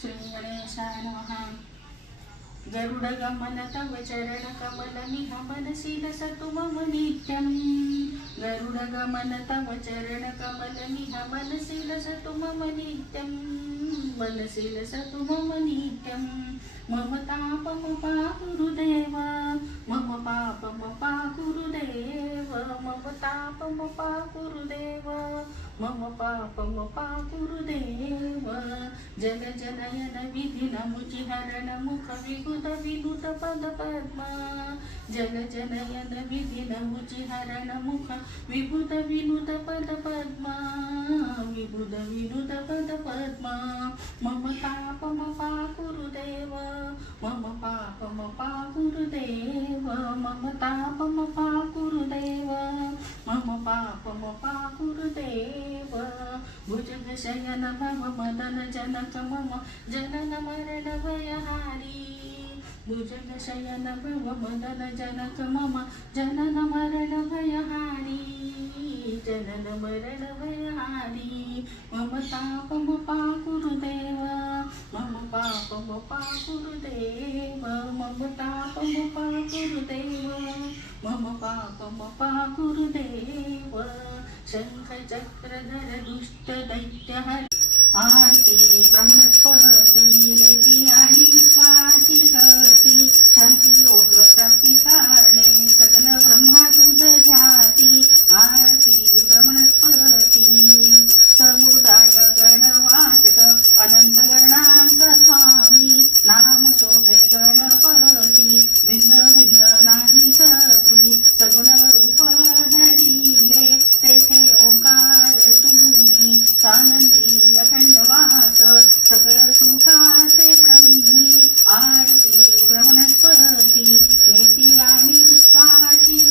श्री गणेशाय नमः. गरुडगमन तव चरण कमल मनसि लसतु मम नित्यं. गरुडगमन तव चरण कमल मनसि लसतु मम नित्यं. मनसि लसतु मम नित्यं. मम तापम गुरुदेव, मम पापम गुरुदेव, मम तापम गुरुदेव, मम पापम गुरुदेव. जल जनयन विधि नमुचि हरण मुख विभुत विनुत पद पद्मा. जल जनयन विधि नमुचि हरण मुख विभुत विनुत पद पद्मा. विभुत विनुत पद पद्मा. मम तापम गुरुदेव, मम पापम गुरुदेव, मम तापम गुरुदेव, मम पापम गुरुदेव. भुजगशयन भव मदन जनक मम जनन मरण भयहारी. भुजगशयन भव मदन जनक मम जनन मरण भयहारी. जनन मरण भयहारी. मम तापम गुरुदेव, मम पापम गुरुदेव, मम तापम गुरुदेव, मम पापम गुरुदेव. शंख चक्रधर दुष्ट दैत्य हर आरती प्रमणस्पती लेती आणि विश्वासी गती. शांती योग प्राप्ती कारणे सकल ब्रह्मा तुझ ध्याती. आरती ब्रह्मणस्पती समुदाय गणवाचक अनंत गणांत स्वामी. नाम शोभे गणपती भिन्न भिन्न नाही सत्वी. सगुण रूप धरिले तेथे ओंकार तुम्ही. सानंदी अखंडवास सकळ सुखाचे ब्रह्मी. आरती ब्रह्मणस्पती नेती आणि विश्वाची